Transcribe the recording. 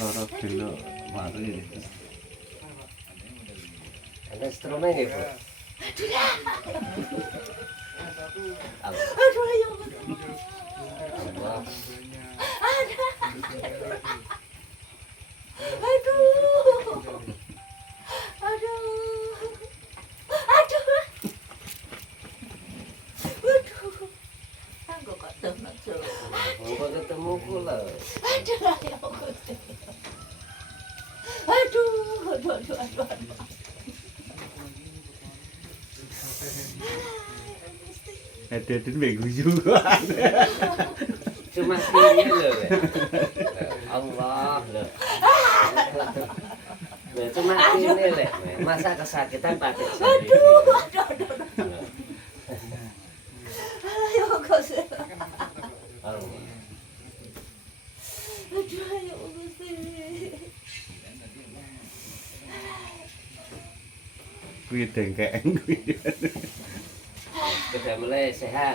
loro dulu mari. Ada instrumen ya, Bu? Aduh, ya Allah. Mau ketemu pula. Ada minggu juga. Cuma ini loh. Allah loh. Cuma ini loh. Masa kesakitan pakai sendiri. Kuwi dengkeng kuwi. Sudah mulai sehat.